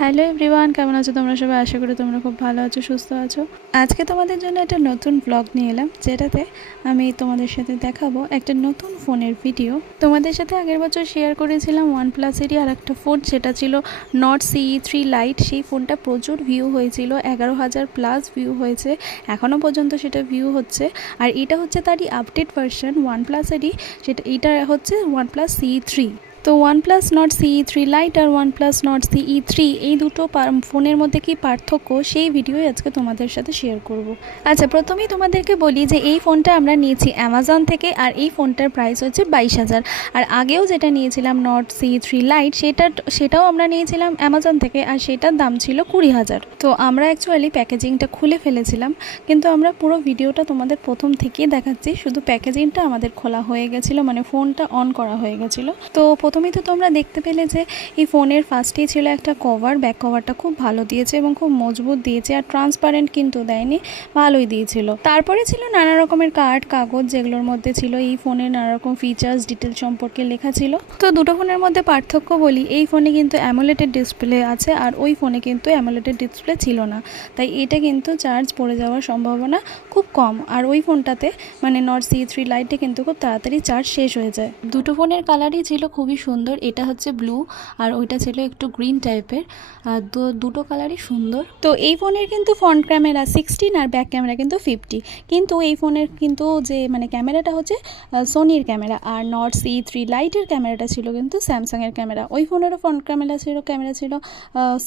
Hello everyone, কেমন আছো তোমরা সবাই? আশা করি তোমরা খুব ভালো আছো, সুস্থ আছো। আজকে তোমাদের জন্য একটা নতুন ব্লগ নিয়ে এলাম, যেটাতে আমি তোমাদের সাথে দেখাবো একটা নতুন ফোনের ভিডিও। তোমাদের সাথে আগের বছর শেয়ার করেছিলাম OnePlus-এরই আর একটা ফোন, সেটা ছিল Nord CE3 Lite। সেই ফোনটা প্রচুর ভিউ হয়েছিল, 11,000+ ভিউ হয়েছে, এখনও পর্যন্ত সেটা ভিউ হচ্ছে। আর এটা হচ্ছে তারই আপডেট ভার্সন OnePlus-এরই, এটা হচ্ছে OnePlus CE3। তো OnePlus Nord CE3 Lite আর OnePlus Nord CE3 এই দুটো ফোনের মধ্যে কি পার্থক্য, সেই ভিডিওই আজকে তোমাদের সাথে শেয়ার করব। আচ্ছা, প্রথমেই তোমাদেরকে বলি যে এই ফোনটা আমরা নিয়েছি অ্যামাজন থেকে, আর এই ফোনটার প্রাইস হচ্ছে 22,000। আর আগেও যেটা নিয়েছিলাম Nord CE3 Lite, সেটাও আমরা নিয়েছিলাম অ্যামাজন থেকে, আর সেটার দাম ছিল 20,000। তো আমরা অ্যাকচুয়ালি প্যাকেজিংটা খুলে ফেলেছিলাম, কিন্তু আমরা পুরো ভিডিওটা তোমাদের প্রথম থেকেই দেখাচ্ছি। শুধু প্যাকেজিংটা আমাদের খোলা হয়ে গেছিলো, মানে ফোনটা অন করা হয়ে গেছিলো। তো প্রথমেই তো তোমরা দেখতে পেলে যে এই ফোনের ফার্স্টেই ছিল একটা কভার। ব্যাক কভারটা খুব ভালো দিয়েছে এবং খুব মজবুত দিয়েছে, আর ট্রান্সপারেন্ট কিন্তু দেয়নি, ভালোই দিয়েছিল। তারপরে ছিল নানা রকমের কাগজ, যেগুলোর মধ্যে ছিল এই ফোনের নানা রকম ফিচার্স ডিটেল সম্পর্কে লেখা ছিল। তো দুটো ফোনের মধ্যে পার্থক্য বলি, এই ফোনে কিন্তু অ্যামোলেড ডিসপ্লে আছে, আর ওই ফোনে কিন্তু অ্যামোলেড ডিসপ্লে ছিল না, তাই এটা কিন্তু চার্জ পড়ে যাওয়ার সম্ভাবনা খুব কম। আর ওই ফোনটাতে মানে Nord CE3 Lite কিন্তু খুব তাড়াতাড়ি চার্জ শেষ হয়ে যায়। দুটো ফোনের কালারই ছিল খুবই সুন্দর, এটা হচ্ছে ব্লু আর ওইটা ছিল একটু গ্রিন টাইপের। দুটো কালারই সুন্দর। তো এই ফোনের কিন্তু ফ্রন্ট ক্যামেরা 16 আর ব্যাক ক্যামেরা কিন্তু 50, কিন্তু এই ফোনের কিন্তু যে মানে ক্যামেরাটা হচ্ছে সোনির ক্যামেরা, আর Nord CE3 Lite-এর ক্যামেরাটা ছিল কিন্তু স্যামসাংয়ের ক্যামেরা। ওই ফোনেরও ফ্রন্ট ক্যামেরা ছিল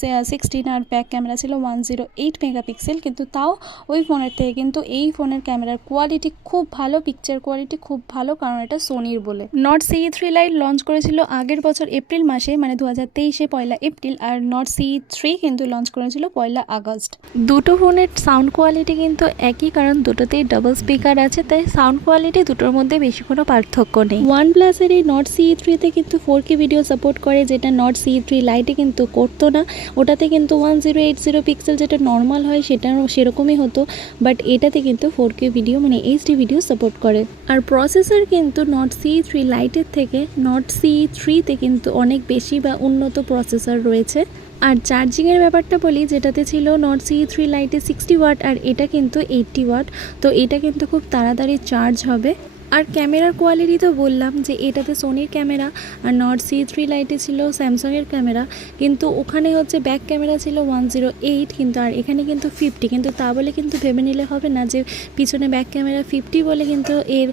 16 আর ব্যাক ক্যামেরা ছিল 108 মেগাপিক্সেল, কিন্তু তাও ওই ফোনের থেকে কিন্তু এই ফোনের ক্যামেরার কোয়ালিটি খুব ভালো, পিকচার কোয়ালিটি খুব ভালো, কারণ এটা সোনির বলে। Nord CE3 Lite লঞ্চ করেছিল আগের বছর এপ্রিল মাসে, মানে 2023-এ 1 এপ্রিল, আর Nord CE3 কিন্তু লঞ্চ করেছিল 1 আগস্ট। দুটো ফোনের সাউন্ড কোয়ালিটি কিন্তু একই, কারণ দুটোতেই ডাবল স্পিকার আছে, তাই সাউন্ড কোয়ালিটি দুটোর মধ্যে বেশি কোনো পার্থক্য নেই। OnePlus-এর এই Nord CE3-তে কিন্তু 4K ভিডিও সাপোর্ট করে, যেটা Nord CE3 Lite-এ কিন্তু করতো না। ওটাতে কিন্তু 1080 পিক্সেল যেটা নর্মাল হয় সেটা সেরকমই হতো, বাট এটাতে কিন্তু 4K ভিডিও মানে HD ভিডিও সাপোর্ট করে। আর প্রসেসর কিন্তু Nord CE3 Lite-এর থেকে Nord CE3-তে কিন্তু অনেক বেশি বা উন্নত প্রসেসর রয়েছে। আর চার্জিংয়ের ব্যাপারটা বলি, যেটাতে ছিল Nord CE3 Lite-এ 60 ওয়াট, আর এটা কিন্তু 80 ওয়াট, তো এটা কিন্তু খুব তাড়াতাড়ি চার্জ হবে। আর ক্যামেরার কোয়ালিটি তো বললাম যে এটাতে সোনির ক্যামেরা, আর Nord CE3 Lite-এ ছিল স্যামসাংয়ের ক্যামেরা, কিন্তু ওখানে হচ্ছে ব্যাক ক্যামেরা ছিল 108, কিন্তু আর এখানে কিন্তু 50। কিন্তু তা বলে কিন্তু ভেবে নিলে হবে না যে পিছনে ব্যাক ক্যামেরা 50 বলে কিন্তু এর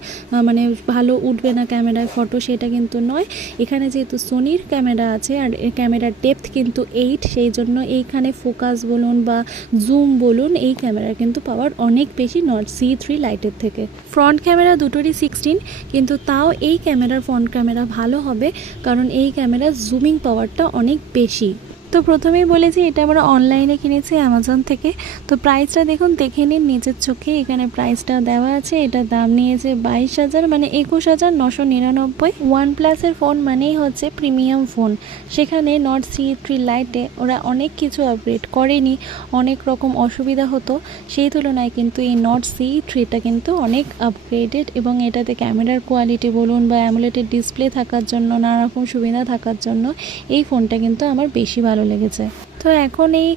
মানে ভালো উঠবে না ক্যামেরায় ফটো, সেটা কিন্তু নয়। এখানে যেহেতু সোনির ক্যামেরা আছে আর এর ক্যামেরার ডেপথ কিন্তু 8, সেই জন্য এইখানে ফোকাস বলুন বা জুম বলুন, এই ক্যামেরার কিন্তু পাওয়ার অনেক বেশি Nord CE3 Lite-এর থেকে। ফ্রন্ট ক্যামেরা দুটোরই 16, কিন্তু তাও এই ক্যামেরার ফ্রন্ট ক্যামেরা ভালো হবে, কারণ এই ক্যামেরার জুমিং পাওয়ারটা অনেক বেশি। তো প্রথমেই বলেছি এটা আমরা অনলাইনে কিনেছি অ্যামাজন থেকে। তো প্রাইসটা দেখুন, দেখে নিন নিজের চোখে, এখানে প্রাইসটা দেওয়া আছে। এটার দাম নিয়েছে 22,000, মানে 21,999। OnePlus-এর ফোন মানেই হচ্ছে প্রিমিয়াম ফোন, সেখানে Nord CE3 Lite-এ ওরা অনেক কিছু আপগ্রেড করেনি, অনেক রকম অসুবিধা হতো, সেই তুলনায় কিন্তু এই Nord CE3-টা কিন্তু অনেক আপগ্রেডেড, এবং এটাতে ক্যামেরার কোয়ালিটি বলুন বা অ্যামোলেড ডিসপ্লে থাকার জন্য, নানা রকম সুবিধা থাকার জন্য এই ফোনটা কিন্তু আমার বেশি ভালো লেগেছে। তো এখন এই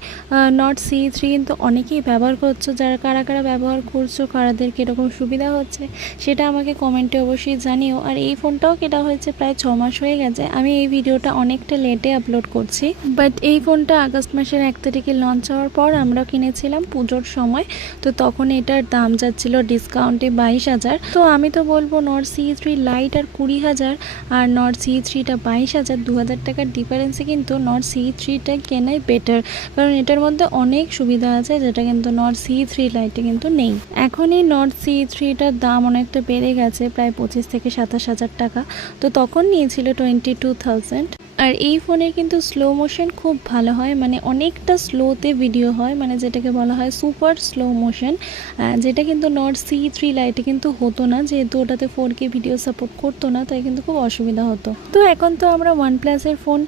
Nord CE3 কিন্তু অনেকেই ব্যবহার করছো, যারা কারা ব্যবহার করছো, কারাদের কীরকম সুবিধা হচ্ছে সেটা আমাকে কমেন্টে অবশ্যই জানিও। আর এই ফোনটাও কেনা হয়েছে প্রায় 6 মাস হয়ে গেছে, আমি এই ভিডিওটা অনেকটা লেটে আপলোড করছি, বাট এই ফোনটা আগস্ট মাসের 1 তারিখে লঞ্চ হওয়ার পর আমরা কিনেছিলাম পুজোর সময়। তো তখন এটার দাম যাচ্ছিল ডিসকাউন্টে 22,000। তো আমি তো বলবো Nord CE3 Lite আর 20,000, আর Nord CE3টা 22,000, 2,000 টাকার ডিফারেন্সে কিন্তু Nord CE3টা কেনাই বেটার, কারণ এটার মধ্যে অনেক সুবিধা আছে যেটা কিন্তু Nord CE3 Lite-এ কিন্তু নেই। এখন এই Nord CE3টার দাম অনেকটা বেড়ে গেছে, প্রায় 25 থেকে 27,000 টাকা। তো তখন নিয়েছিল 22,000। আর এই ফোনের কিন্তু স্লো মোশন খুব ভালো হয়, মানে অনেকটা স্লোতে ভিডিও হয়, মানে যেটাকে বলা হয় সুপার স্লো মোশন, যেটা কিন্তু Nord CE3 Lite-এ কিন্তু হতো না, যেহেতু ওটাতে 4K ভিডিও সাপোর্ট করতো না, তাই কিন্তু খুব অসুবিধা হতো। তো এখন তো আমরা OnePlus-এর ফোন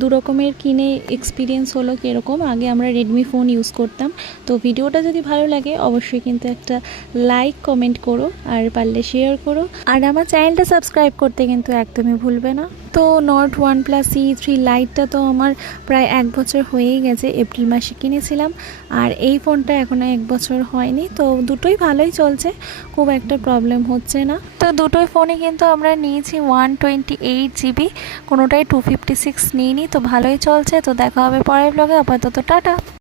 দু রকমের কিনে এক্সপিরিয়েন্স হলো কীরকম। আগে আমরা রেডমি ফোন ইউজ করতাম। তো ভিডিওটা যদি ভালো লাগে অবশ্যই কিন্তু একটা লাইক কমেন্ট করো, আর পারলে শেয়ার করো, আর আমার চ্যানেলটা সাবস্ক্রাইব করতে কিন্তু একদমই ভুলবে না। তো Nord OnePlus C3 লাইটটা তো আমার প্রায় 1 বছর হয়েই গেছে, এপ্রিল মাসে কিনেছিলাম। আর এই ফোনটা এখনও 1 বছর হয়নি, তো দুটোই ভালোই চলছে, খুব একটা প্রবলেম হচ্ছে না। তো দুটোই ফোনই কিন্তু আমরা নিয়েছি 128GB, কোনোটাই 256 নিইনি। তো ভালোই চলছে। তো দেখা হবে পরের ব্লগে, আপাতত টাটা।